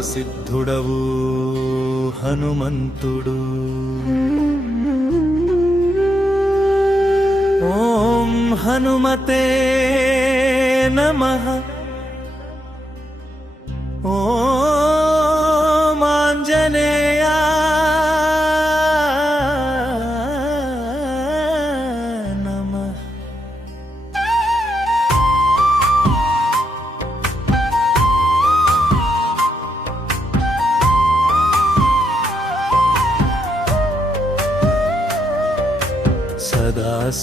సిద్ధుడవు హనుమంతుడు. ఓం హనుమతే నమ. ఓ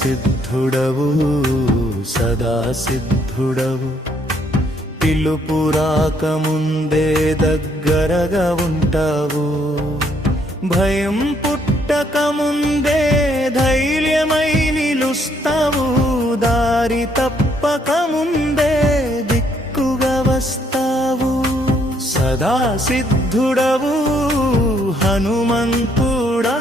సిద్ధుడవు సదా సిద్ధుడవు. పిలుపు రాకముందే దగ్గరగా ఉంటావు. భయం పుట్టకముందే ధైర్యమై నిలుస్తావు. దారి తప్పకముందే దిక్కుగా వస్తావు. సదా సిద్ధుడవు హనుమంతుడా.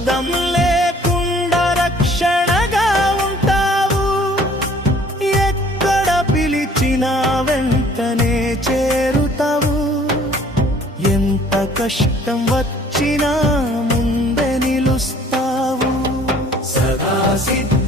శబ్దం లేకుండా రక్షణగా ఉంటావు. ఎక్కడ పిలిచినా వెంటనే చేరుతావు. ఎంత కష్టం వచ్చినా ముందే నిలుస్తావు. సదా సిద్ధ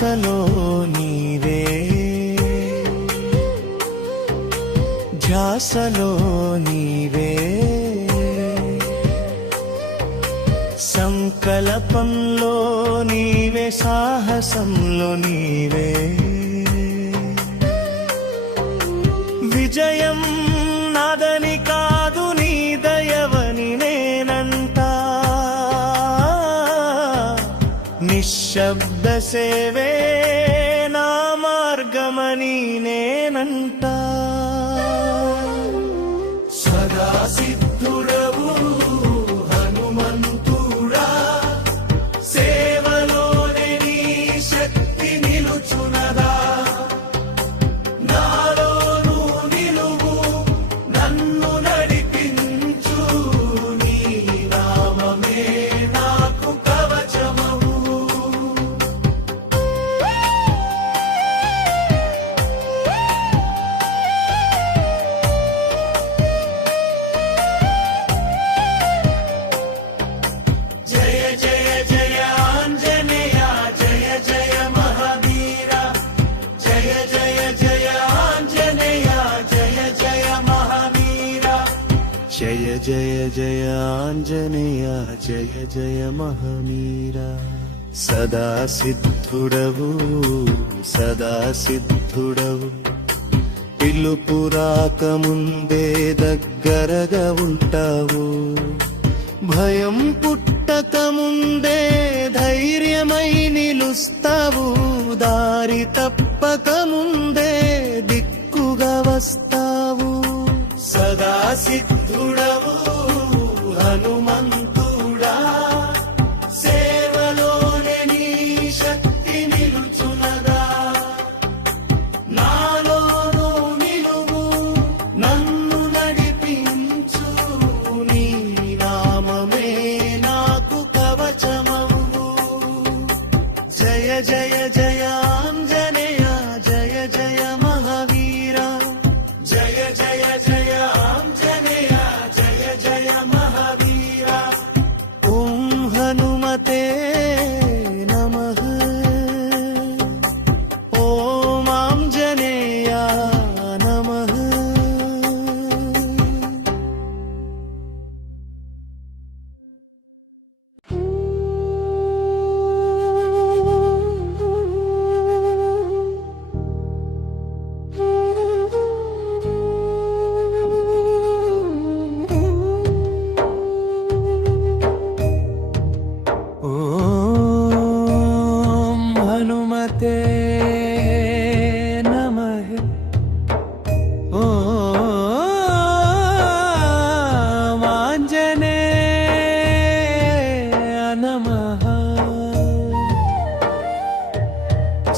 శ్వాసలో నీవే. ధ్యాసలో నీవే. సంకల్పంలో నీవే సాహసంలో నీవే. విజయం నిశ్శబ్ద సేవే. జయ జయ ఆంజనేయ జయ జయ మహావీర. సదా సిద్ధుడవు సదా సిద్ధుడవు. పిలుపు రాకముందే దగ్గరగా ఉంటావు. భయం పుట్టక ముందే ధైర్యమై నిలుస్తావు. దారి తప్పక ముందే సిద్ధుడవు హనుమంతుడా. సేవలోనే నీ శక్తి నిలుచునదా. నాలోను నిలువు నన్ను నడిపించు. నీ నామమే నాకు కవచమవు. జయ జయ జయాంజ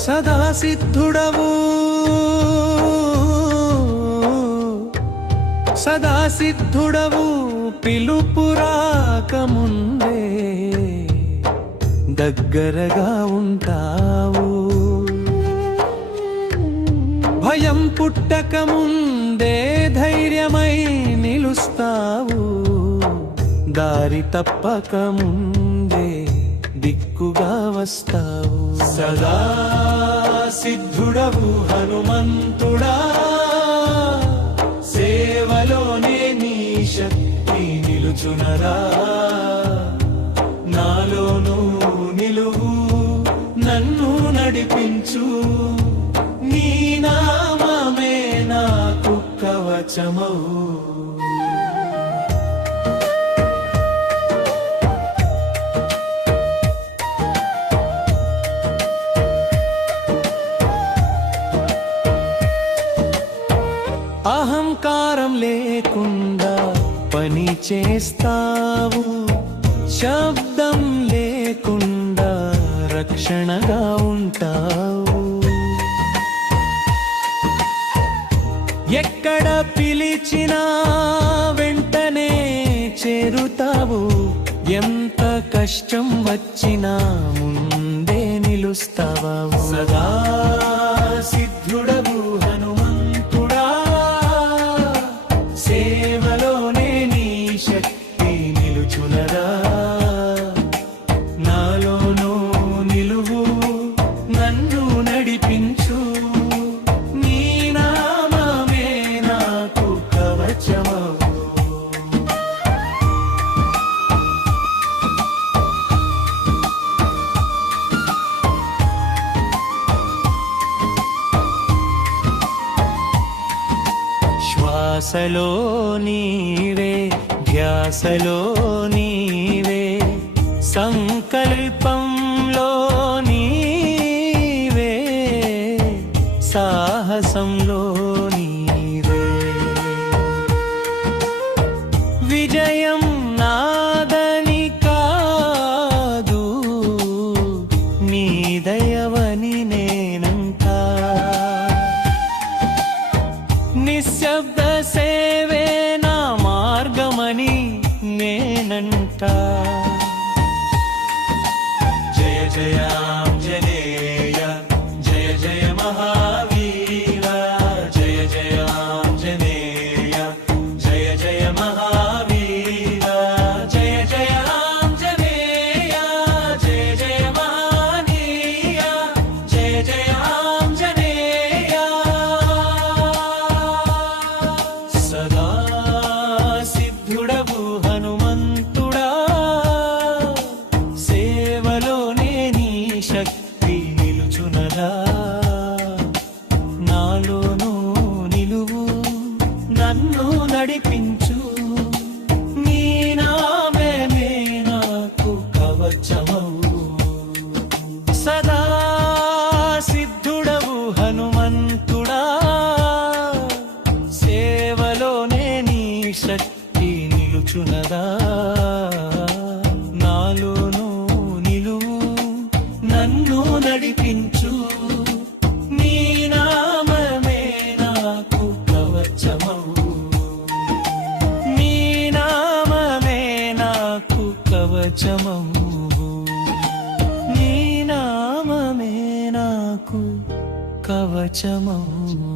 సదా సిద్ధుడవు సదా సిద్ధుడవు పిలుపు రాకముందే దగ్గరగా ఉంటావు. భయం పుట్టకముందే ధైర్యమై నిలుస్తావు. దారి తప్పకముందే దిక్కుగా వస్తావు. సదా సిద్ధుడవు హనుమంతుడా. సేవలోనే నీ శక్తి నిలుచునరా. నాలోనూ నిలువు నన్ను నడిపించు. నీ నామే నాకు కవచమవు. పని చేస్తావు. శబ్దం లేకుండా రక్షణగా ఉంటావు. ఎక్కడ పిలిచినా వెంటనే చేరుతావు. ఎంత కష్టం వచ్చినా ముందే నిలుస్తావా. సదా ధ్యాసలో నీవే ధ్యాసలో నీవే. సంకల్పంలో నీవే సాహసం అని నేనంట. జయ జయా కవచమవు నీ నామమే నాకు కవచమవు.